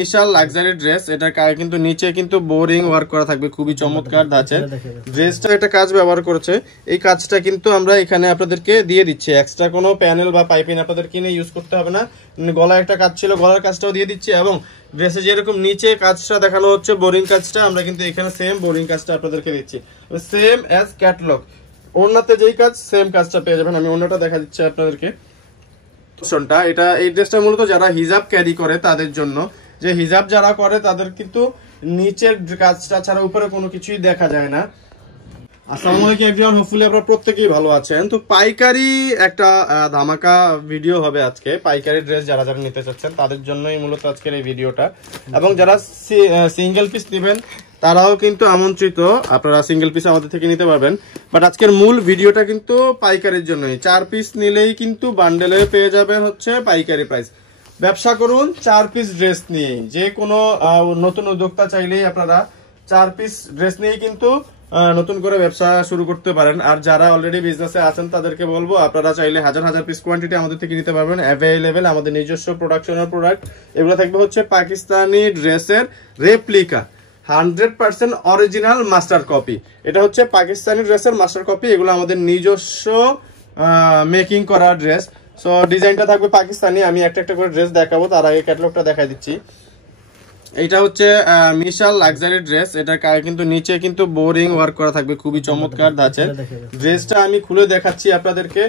বিশাল luxury dress. এটা কিন্তু নিচে কিন্তু বোরিং ওয়ার্ক করা থাকবে, খুবই চমৎকার ধাঁচের ড্রেসটা। একটা কাজ ব্যবহার করেছে, এই কাজটা কিন্তু আমরা এখানে আপনাদেরকে দিয়ে দিচ্ছি। এক্সট্রা কোনো প্যানেল বা পাইপিং আপনাদের কিনে ইউজ করতে হবে না। গলায় একটা কাজ ছিল, গলার কাজটাও দিয়ে দিচ্ছি। এবং ড্রেসে যেরকম নিচে কাজটা দেখানো হচ্ছে বোরিং কাজটা, আমরা কিন্তু এখানে সেম বোরিং কাজটা আপনাদেরকে দিচ্ছি, সেম অ্যাজ ক্যাটালগ। ওড়নাতে যেই কাজ সেম কাজটা পেয়ে যাবেন। আমি ওড়নাটা দেখা দিচ্ছি আপনাদেরকে। এটা এই ড্রেসটা মূলত যারা হিজাব ক্যারি করে তাদের জন্য, যে হিজাব যারা করে তাদের কিন্তু নিচের কাজটা ছাড়া উপরে কোনো কিছুই দেখা যায় না। আসসালামু আলাইকুম এভরিওয়ান, হোপফুলি আপনারা প্রত্যেকেই ভালো আছেন। তো পাইকারি একটা ধামাকা ভিডিও হবে আজকে। পাইকারি ড্রেস যারা যারা নিতে চাচ্ছেন তাদের জন্যই মূলত আজকের এই ভিডিওটা। এবং যারা সিঙ্গেল পিস নেবেন তারাও কিন্তু আমন্ত্রিত, আপনারা সিঙ্গেল পিস আমাদের থেকে নিতে পারবেন। বাট আজকের মূল ভিডিওটা কিন্তু পাইকারির জন্যই। 4 পিস নিলেই কিন্তু বান্ডেলে পেয়ে যাবেন হচ্ছে পাইকারি প্রাইস। ব্যবসা করুন 4 পিস ড্রেস নিয়েই। যে কোনো নতুন উদ্যোক্তা চাইলেই আপনারা 4 পিস ড্রেস নিয়েই কিন্তু নতুন করে ব্যবসা শুরু করতে পারেন। আর যারা অলরেডি বিজনেসে আছেন তাদেরকে বলবো, আপনারা চাইলে হাজার হাজার পিস কোয়ান্টিটি আমাদের থেকে নিতে পারবেন। অ্যাভেলেবেল আমাদের নিজস্ব প্রোডাকশনের প্রোডাক্ট। এগুলো থাকবে হচ্ছে পাকিস্তানি ড্রেসের রেপ্লিকা, 100% অরিজিনাল মাস্টার কপি। এটা হচ্ছে পাকিস্তানি ড্রেসের মাস্টার কপি। এগুলো আমাদের নিজস্ব মেকিং করা ড্রেস। সো ডিজাইনটা থাকবে পাকিস্তানি। আমি একটা একটা করে ড্রেস দেখাবো, তার আগে ক্যাটালগটা দেখাই দিচ্ছি। এটা হচ্ছে বিশাল লাক্সারি ড্রেস। এটা কিন্তু নিচে কিন্তু বোরিং ওয়ার্ক করা থাকবে, খুবই চমৎকার ধাঁচের ড্রেসটা। আমি খুলে দেখাচ্ছি আপনাদেরকে,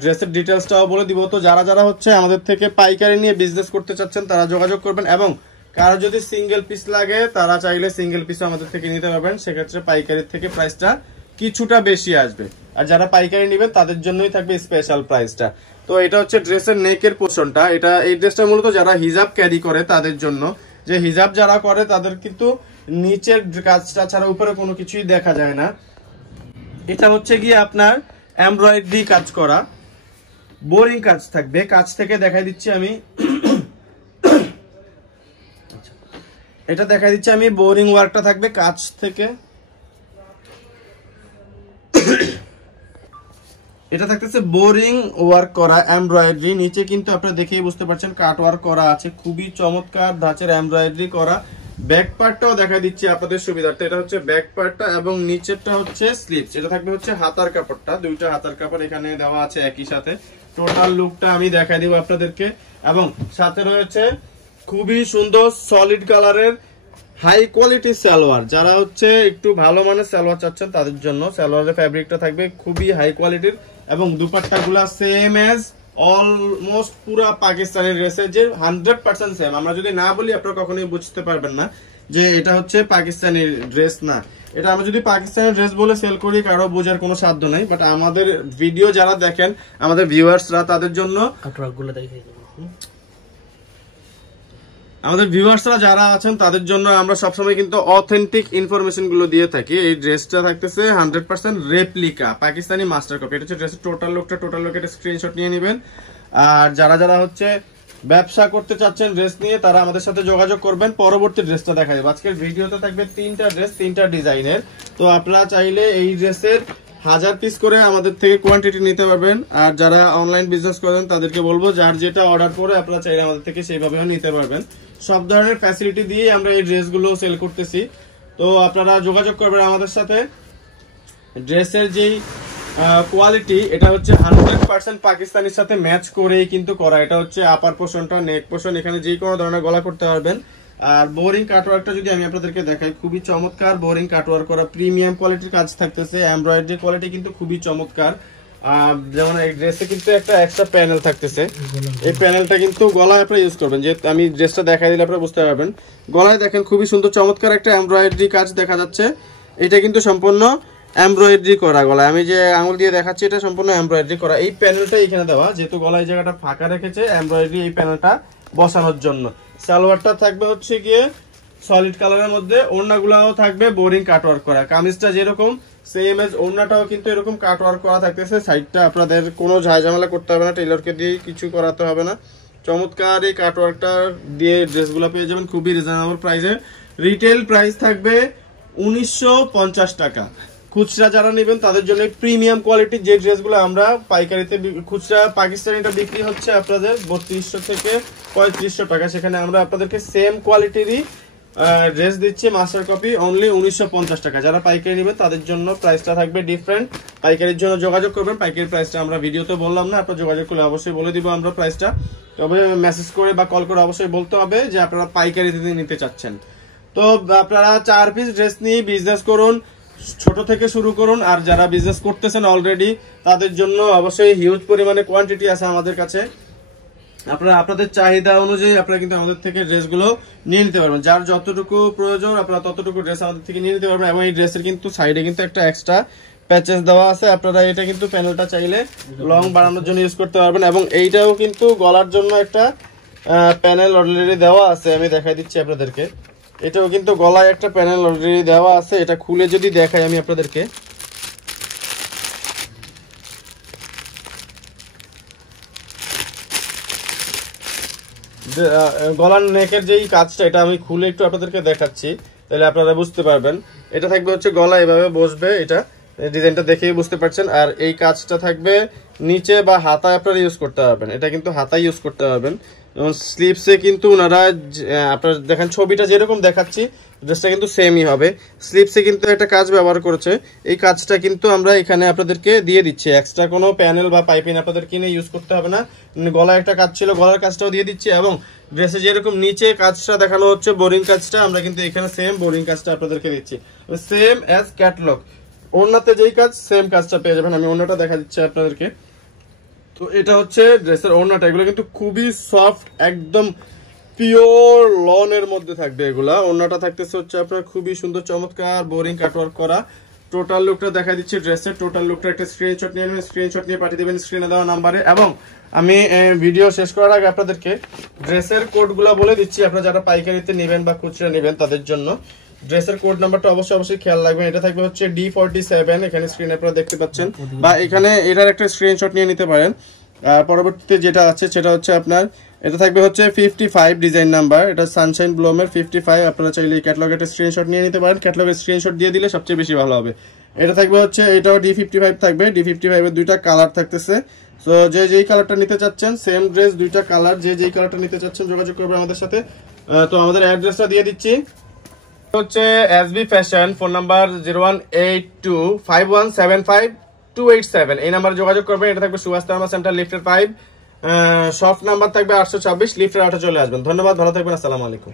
ড্রেসের ডিটেলসটাও বলে দিব। তো যারা যারা হচ্ছে আমাদের থেকে পাইকারি নিয়ে বিজনেস করতে চাচ্ছেন তারা যোগাযোগ করবেন। এবং কারো যদি সিঙ্গেল পিস লাগে তারা চাইলে সিঙ্গেল পিস আমাদের থেকে নিতে পারবেন। সেক্ষেত্রে পাইকারির থেকে প্রাইসটা কিছুটা বেশি আসবে। আর যারা পাইকারি নেবেন তাদের জন্যই থাকবে স্পেশাল প্রাইসটা। তো এটা হচ্ছে ড্রেসের নেকের পোর্শনটা। এই ড্রেসটা মূলত যারা হিজাব ক্যারি করে তাদের জন্য, যে হিজাব যারা করে তাদের কিন্তু নিচের কাজটা ছাড়া উপরে কোনো কিছুই দেখা যায় না। এটা হচ্ছে গিয়ে আপনার এমব্রয়ডারি কাজ করা, বোরিং কাজ থাকবে। কাজ থেকে দেখাই দিচ্ছি আমি, এটা দেখাই দিচ্ছি আমি। বোরিং ওয়ার্কটা থাকবে কাজ থেকে। এটা থাকতেছে বোরিং ওয়ার্ক করা এমব্রয়ডারি। নিচে কিন্তু আপনারা দেখেই বুঝতে পারছেন কাট ওয়ার্ক করা আছে, খুবই চমৎকার ধাঁচের এমব্রয়ডারি করা। ব্যাক পার্টটাও দেখা দিচ্ছি আপনাদের সুবিধার্থে। এটা হচ্ছে ব্যাক পার্টটা এবং নিচেরটা হচ্ছে স্লিভস। এটা থাকবে হচ্ছে হাতার কাপড়টা, দুইটা হাতার কাপড় এখানে দেওয়া আছে একই সাথে। টোটাল লুকটা আমি দেখাই দিব আপনাদেরকে। এবং সাথে রয়েছে খুবই সুন্দর সলিড কালারের হাই কোয়ালিটি সালোয়ার। যারা হচ্ছে একটু ভালো মানের সালোয়ার চাচ্ছেন তাদের জন্য সালোয়ারের ফ্যাব্রিকটা থাকবে খুবই হাই কোয়ালিটির। এবং দুপাট্টাগুলা সেম এজ অলমোস্ট পুরা পাকিস্তানি ড্রেসের, যে 100% সেম। আমরা যদি না বলি আপনারা কখনোই বুঝতে পারবেন না যে এটা হচ্ছে পাকিস্তানি ড্রেস না। এটা আমরা যদি পাকিস্তানি ড্রেস বলে সেল করি কারো বোঝার কোনো সাধ্য নেই। বাট আমাদের ভিডিও যারা দেখেন, আমাদের ভিউয়ার্সরা, তাদের জন্য আমাদের ভিউয়ার্সরা যারা আছেন তাদের জন্য আমরা সবসময় কিন্তু অথেন্টিক ইনফরমেশন গুলো দিয়ে থাকি। এই ড্রেসটা থাকতেছে 100% রেপ্লিকা পাকিস্তানি মাস্টার কপি। এটা হচ্ছে ড্রেসের টোটাল লুকটা স্ক্রিনশট নিয়ে নেবেন। আর যারা যারা হচ্ছে ব্যবসা করতে চাচ্ছেন ড্রেস নিয়ে তারা আমাদের সাথে যোগাযোগ করবেন। পরবর্তী ড্রেসটা দেখা যাবে। আজকের ভিডিওতে থাকবে 3টা ড্রেস, 3টা ডিজাইনের। তো আপনারা চাইলে এই ড্রেসের 1000 পিস করে আমাদের থেকে কোয়ান্টিটি নিতে পারবেন। আর যারা অনলাইন বিজনেস করেন তাদেরকে বলবো যার যেটা অর্ডার করে আপনারা চাইলে আমাদের থেকে সেইভাবেও নিতে পারবেন। সব ধরনের ফ্যাসিলিটি দিয়ে আমরা এই ড্রেসগুলো সেল করতেছি। তো আপনারা যোগাযোগ করবেন আমাদের সাথে। ড্রেসের যেই কোয়ালিটি, এটা হচ্ছে 100% পাকিস্তানির সাথে ম্যাচ করেই কিন্তু করা। এটা হচ্ছে আপার পোর্শনটা, নেক পোর্শন, এখানে যে কোনো ধরনের গলা করতে পারবেন। আর বোরিং কাটওয়ার্কটা যদি আমি আপনাদেরকে দেখাই, খুবই চমৎকার বোরিং কাটওয়ার্ক করা, প্রিমিয়াম কোয়ালিটির কাজ থাকতেছে। এমব্রয়ডারি কোয়ালিটি কিন্তু খুবই চমৎকার। যেমন এই ড্রেসে কিন্তু একটা এক্সট্রা প্যানেল থাকতেছে। এই প্যানেলটা কিন্তু গলায় আপনারা ইউজ করবেন। যে আমি ড্রেসটা দেখাই দিলে আপনারা বুঝতে পারবেন। গলায় দেখেন খুবই সুন্দর চমৎকার একটা এমব্রয়ডারি কাজ দেখা যাচ্ছে। এটা কিন্তু সম্পূর্ণ এমব্রয়ডারি করা গলায়। আমি যে আঙুল দিয়ে দেখাচ্ছি এটা সম্পূর্ণ এমব্রয়ডারি করা। এই প্যানেলটা এখানে দেওয়া, যেহেতু গলায় জায়গাটা ফাঁকা রেখেছে এমব্রয়ডারি এই প্যানেলটা বসানোর জন্য। সালোয়ারটা থাকবে হচ্ছে গিয়ে সলিড কালারের মধ্যে, ওড়নাগুলাও থাকবে বোরিং কাটওয়ার্ক করা। কামিজটা যেরকম সেম এজ ওড়নাটাও কিন্তু এরকম কাটওয়ার্ক করা থাকতেছে। সাইডটা আপনাদের কোনো ঝামেলা করতে হবে না, টেইলরকে দিয়ে কিছু করাতে হবে না। চমৎকার এই কাটওয়ার্কটা দিয়ে ড্রেসগুলো পেয়ে যাবেন খুবই রিজনেবল প্রাইসে। রিটেল প্রাইস থাকবে 1950 টাকা। খুচরা যারা নেবেন তাদের জন্য প্রিমিয়াম কোয়ালিটির যে ড্রেসগুলো আমরা পাইকারিতে খুচরা পাকিস্তানিটা বিক্রি হচ্ছে আপনাদের 3200 থেকে 3500 টাকা, সেখানে আমরা আপনাদেরকে সেম কোয়ালিটিরই ড্রেস দিচ্ছি মাস্টার কপি অনলি 1950 টাকা। যারা পাইকারি নেবেন তাদের জন্য প্রাইসটা থাকবে ডিফারেন্ট। পাইকারির জন্য যোগাযোগ করবেন, পাইকারি প্রাইসটা আমরা ভিডিওতে বললাম না, আপনারা যোগাযোগ করলে অবশ্যই বলে দিব আমরা প্রাইসটা। তবে মেসেজ করে বা কল করে অবশ্যই বলতে হবে যে আপনারা পাইকারিতে নিতে চাচ্ছেন। তো আপনারা 4 পিস ড্রেস নিয়ে বিজনেস করুন, ছোট থেকে শুরু করুন। আর যারা বিজনেস করতেছেন অলরেডি তাদের জন্য অবশ্যই হিউজ পরিমাণে কোয়ান্টিটি আছে আমাদের কাছে। আপনারা আপনাদের চাহিদা অনুযায়ী আপনারা কিন্তু আমাদের থেকে ড্রেসগুলো নিয়ে নিতে পারবেন, যার যতটুকু প্রয়োজন আপনারা ততটুকু ড্রেস আমাদের থেকে নিয়ে নিতে পারবেন। এবং এই ড্রেসের কিন্তু সাইডে কিন্তু একটা এক্সট্রা প্যাচেস দেওয়া আছে, আপনারা এটা কিন্তু প্যানেলটা চাইলে লং বাড়ানোর জন্য ইউজ করতে পারবেন। এবং এইটাও কিন্তু গলার জন্য একটা প্যানেল অলরেডি দেওয়া আছে, আমি দেখাই দিচ্ছি আপনাদেরকে। এটাও কিন্তু গলায় একটা প্যানেল অলরেডি দেওয়া আছে, এটা খুলে যদি দেখাই আমি আপনাদেরকে, গলার নেকের যেই কাজটা এটা আমি খুলে একটু আপনাদেরকে দেখাচ্ছি, তাহলে আপনারা বুঝতে পারবেন। এটা থাকবে হচ্ছে গলা এভাবে বসবে, এটা ডিজাইনটা দেখেই বুঝতে পারছেন। আর এই কাজটা থাকবে নিচে বা হাতায় আপনারা ইউজ করতে পারবেন, এটা কিন্তু হাতায় ইউজ করতে পারবেন। এবং স্লিপসে কিন্তু ওনারা আপনারা দেখেন ছবিটা যেরকম দেখাচ্ছি ড্রেসটা কিন্তু সেমই হবে। স্লিপসে কিন্তু একটা কাজ ব্যবহার করেছে, এই কাজটা কিন্তু আমরা এখানে আপনাদেরকে দিয়ে দিচ্ছি, এক্সট্রা কোনো প্যানেল বা পাইপিং আপনাদের কিনে ইউজ করতে হবে না। গলায় একটা কাজ ছিল, গলার কাজটাও দিয়ে দিচ্ছি। এবং ড্রেসে যেরকম নিচে কাজটা দেখানো হচ্ছে বোরিং কাজটা, আমরা কিন্তু এখানে সেম বোরিং কাজটা আপনাদেরকে দিচ্ছি, সেম অ্যাজ ক্যাটালগ। ওড়নাতে যেই কাজ সেম কাজটা পেয়ে যাবেন। আমি ওড়নাটা দেখা দিচ্ছি আপনাদেরকে। তো এটা হচ্ছে ড্রেসের ওড়নাটা, এগুলো কিন্তু খুবই সফট, একদম পিওর লনের মধ্যে থাকবে এগুলা। ওড়নাটা থাকতেছে হচ্ছে আপনার খুবই সুন্দর চমৎকার বোরিং কাটওয়ার্ক করা। টোটাল লুকটা দেখা দিচ্ছি ড্রেসের, টোটাল লুকটা একটা স্ক্রিনশট নিয়ে নেবেন, স্ক্রিনশট নিয়ে পাঠিয়ে দেবেন স্ক্রিনে দেওয়া নাম্বারে। এবং আমি ভিডিও শেষ করার আগে আপনাদেরকে ড্রেসের কোডগুলো বলে দিচ্ছি, আপনারা যারা পাইকারিতে নেবেন বা খুচরা নেবেন তাদের জন্য ড্রেসের কোড নাম্বারটা অবশ্যই খেয়াল রাখবেন। এটা থাকবে হচ্ছে D47, এখানে স্ক্রিনে আপনারা দেখতে পাচ্ছেন, বা এখানে এটার একটা স্ক্রিনশট নিয়ে নিতে পারেন। পরবর্তীতে যেটা আছে সেটা হচ্ছে আপনার এটা থাকবে হচ্ছে 55 ডিজাইন নাম্বার, এটা সানশাইন ব্লুমের 55। আপনারা চাইলে ক্যাটালগের একটা স্ক্রিনশট নিয়ে নিতে পারেন, ক্যাটালগের স্ক্রিনশট দিয়ে দিলে সবচেয়ে বেশি ভালো হবে। এটা থাকবে হচ্ছে এটাও D55 থাকবে, D55 এর দুইটা কালার থাকতেছে। সো যে যেই কালারটা নিতে চাচ্ছেন, সেম ড্রেস দুইটা কালার, যে যেই কালারটা নিতে চাচ্ছেন যোগাযোগ করবেন আমাদের সাথে। তো আমাদের অ্যাড্রেসটা দিয়ে দিচ্ছি, হচ্ছে SB ফ্যাশন, ফোন নাম্বার 01825175 এই নাম্বারে যোগাযোগ করবেন। এটা থাকবে সুভাষ তারমা সেন্টার লিফটের 5, শপ নাম্বার থাকবে 826, লিফটের 8 চলে আসবেন। ধন্যবাদ, ভালো থাকবেন, আসসালামু আলাইকুম।